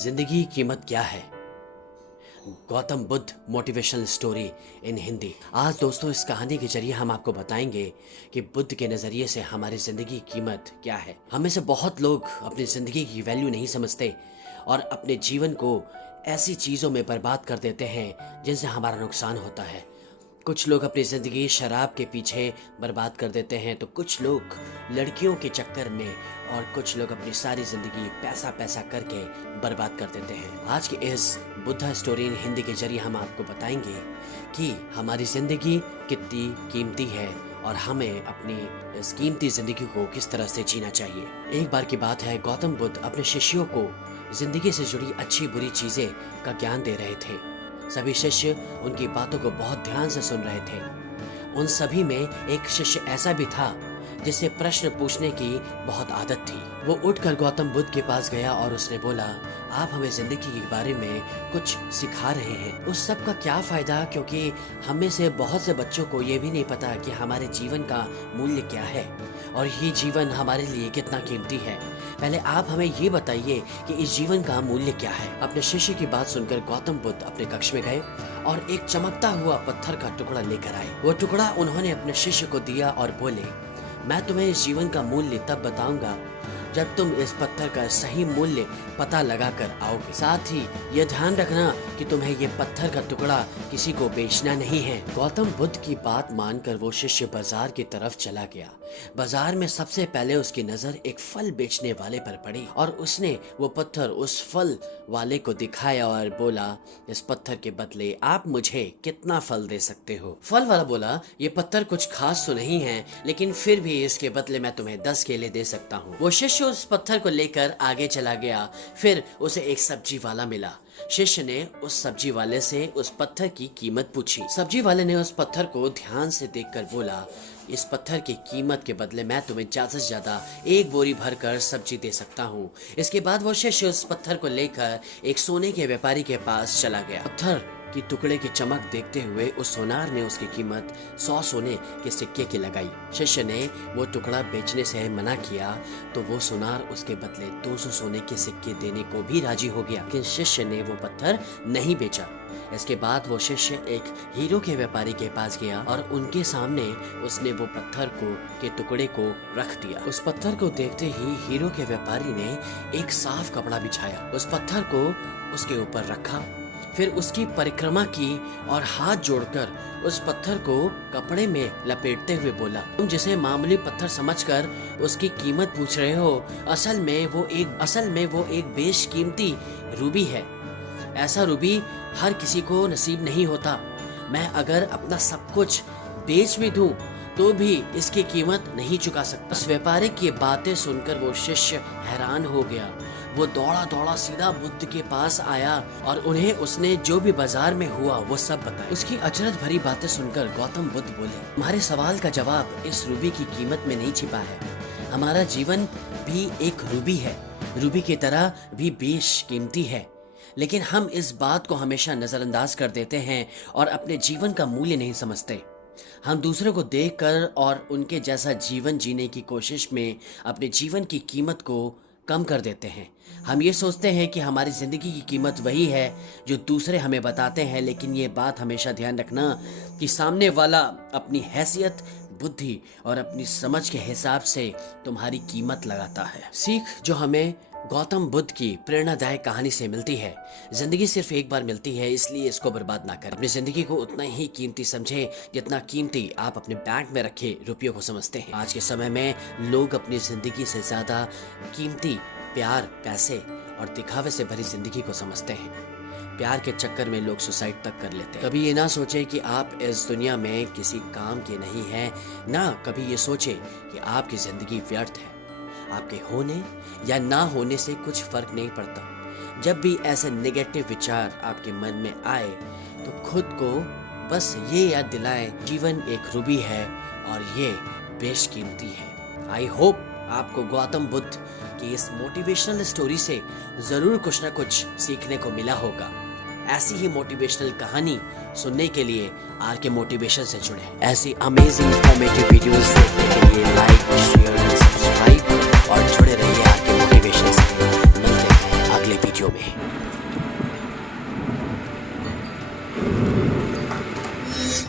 जिंदगी की कीमत क्या है? Gautam Buddha motivational story in Hindi. आज दोस्तों इस कहानी के जरिए हम आपको बताएंगे कि बुद्ध के नज़रिए से हमारी ज़िंदगी की कीमत क्या है। हम में से बहुत लोग अपनी ज़िंदगी की वैल्यू नहीं समझते और अपने जीवन को ऐसी चीज़ों में बर्बाद कर देते हैं जिनसे हमारा नुकसान होता है। कुछ लोग अपनी ज़िंदगी शराब के पीछे बर्बाद कर देते हैं, तो कुछ लोग लड़कियों के चक्कर में और कुछ लोग अपनी सारी ज़िंदगी पैसा पैसा करके बर्बाद कर देते हैं। आज के इस बुद्धा स्टोरी इन हिंदी के जरिए हम आपको बताएंगे कि हमारी ज़िंदगी कितनी कीमती है और हमें अपनी इस कीमती ज़िंदगी को किस तरह से जीना चाहिए। एक बार की बात है, गौतम बुद्ध अपने शिष्यों को ज़िंदगी से जुड़ी अच्छी बुरी चीज़ें का ज्ञान दे रहे थे। सभी शिष्य उनकी बातों को बहुत ध्यान से सुन रहे थे। उन सभी में एक शिष्य ऐसा भी था जिसे प्रश्न पूछने की बहुत आदत थी। वो उठकर गौतम बुद्ध के पास गया और उसने बोला, आप हमें जिंदगी के बारे में कुछ सिखा रहे हैं। उस सब का क्या फायदा, क्योंकि हम में से बहुत से बच्चों को ये भी नहीं पता कि हमारे जीवन का मूल्य क्या है और ये जीवन हमारे लिए कितना कीमती है। पहले आप हमें ये बताइए कि इस जीवन का मूल्य क्या है। अपने शिष्य की बात सुनकर गौतम बुद्ध अपने कक्ष में गए और एक चमकता हुआ पत्थर का टुकड़ा लेकर आए। वो टुकड़ा उन्होंने अपने शिष्य को दिया और बोले, मैं तुम्हें इस जीवन का मूल्य तब बताऊंगा जब तुम इस पत्थर का सही मूल्य पता लगा कर आओगे। साथ ही यह ध्यान रखना कि तुम्हें ये पत्थर का टुकड़ा किसी को बेचना नहीं है। गौतम बुद्ध की बात मानकर वो शिष्य बाजार की तरफ चला गया। बाजार में सबसे पहले उसकी नजर एक फल बेचने वाले पर पड़ी और उसने वो पत्थर उस फल वाले को दिखाया और बोला, इस पत्थर के बदले आप मुझे कितना फल दे सकते हो? फल वाला बोला, ये पत्थर कुछ खास तो नहीं है, लेकिन फिर भी इसके बदले मैं तुम्हें 10 केले दे सकता हूँ। वो शिष्य उस पत्थर को लेकर आगे चला गया। फिर उसे एक सब्जी वाला मिला। शिष्य ने उस सब्जी वाले से उस पत्थर की कीमत पूछी। सब्जी वाले ने उस पत्थर को ध्यान से देखकर बोला, इस पत्थर की कीमत के बदले मैं तुम्हें ज्यादा से ज्यादा 1 बोरी भरकर सब्जी दे सकता हूँ। इसके बाद वो शिष्य उस पत्थर को लेकर एक सोने के व्यापारी के पास चला गया। पत्थर की टुकड़े की चमक देखते हुए उस सोनार ने उसकी कीमत 100 सोने के सिक्के की लगाई। शिष्य ने वो टुकड़ा बेचने से मना किया तो वो सोनार उसके बदले 200 सोने के सिक्के देने को भी राजी हो गया, लेकिन शिष्य ने वो पत्थर नहीं बेचा। इसके बाद वो शिष्य एक हीरो के व्यापारी के पास गया और उनके सामने उसने वो पत्थर के टुकड़े को रख दिया। उस पत्थर को देखते ही हीरो के व्यापारी ने एक साफ कपड़ा बिछाया, उस पत्थर को उसके ऊपर रखा, फिर उसकी परिक्रमा की और हाथ जोड़कर उस पत्थर को कपड़े में लपेटते हुए बोला, तुम जिसे मामूली पत्थर समझकर उसकी कीमत पूछ रहे हो, असल में वो एक बेशकीमती रूबी है। ऐसा रूबी हर किसी को नसीब नहीं होता। मैं अगर अपना सब कुछ बेच भी दूं तो भी इसकी कीमत नहीं चुका सकता। उस व्यापारी की बातें सुनकर वो शिष्य हैरान हो गया। वो दौड़ा दौड़ा सीधा बुद्ध के पास आया और उन्हें उसने जो भी बाजार में हुआ वो सब बताया। उसकी अचरज भरी बातें सुनकर गौतम बुद्ध बोले, तुम्हारे सवाल का जवाब इस रूबी की कीमत में नहीं छिपा है। हमारा जीवन भी एक रूबी है, रूबी की तरह भी बेशकीमती है, लेकिन हम इस बात को हमेशा नजरअंदाज कर देते हैं और अपने जीवन का मूल्य नहीं समझते। हम दूसरों को देखकर और उनके जैसा जीवन जीने की कोशिश में अपने जीवन की कीमत को कम कर देते हैं। हम ये सोचते हैं कि हमारी जिंदगी की कीमत वही है जो दूसरे हमें बताते हैं, लेकिन ये बात हमेशा ध्यान रखना कि सामने वाला अपनी हैसियत, बुद्धि और अपनी समझ के हिसाब से तुम्हारी कीमत लगाता है। सीख जो हमें गौतम बुद्ध की प्रेरणादायक कहानी से मिलती है, जिंदगी सिर्फ एक बार मिलती है, इसलिए इसको बर्बाद ना करें। अपनी जिंदगी को उतना ही कीमती समझें जितना कीमती आप अपने बैंक में रखे रुपयों को समझते हैं। आज के समय में लोग अपनी जिंदगी से ज्यादा कीमती प्यार, पैसे और दिखावे से भरी जिंदगी को समझते हैं। प्यार के चक्कर में लोग सुसाइड तक कर लेते हैं। कभी ये ना सोचे कि आप इस दुनिया में किसी काम के नहीं हैं, ना कभी ये सोचे कि आपकी जिंदगी व्यर्थ है। आपके होने या ना होने से कुछ फर्क नहीं पड़ता। जब भी ऐसे नेगेटिव विचार आपके मन में आए तो खुद को बस ये याद दिलाएं, जीवन एक रूबी है और ये बेशकीमती है। आई होप आपको गौतम बुद्ध की इस मोटिवेशनल स्टोरी से जरूर कुछ ना कुछ सीखने को मिला होगा। ऐसी ही मोटिवेशनल कहानी सुनने के लिए आर के मोटिवेशन से जुड़े। ऐसी अमेजिंग इंफॉर्मेटिव वीडियोस देखने के लिए लाइक, शेयर, सब्सक्राइब और जुड़े रहिए आर के मोटिवेशन से। मिलते हैं अगले अगले वीडियो में।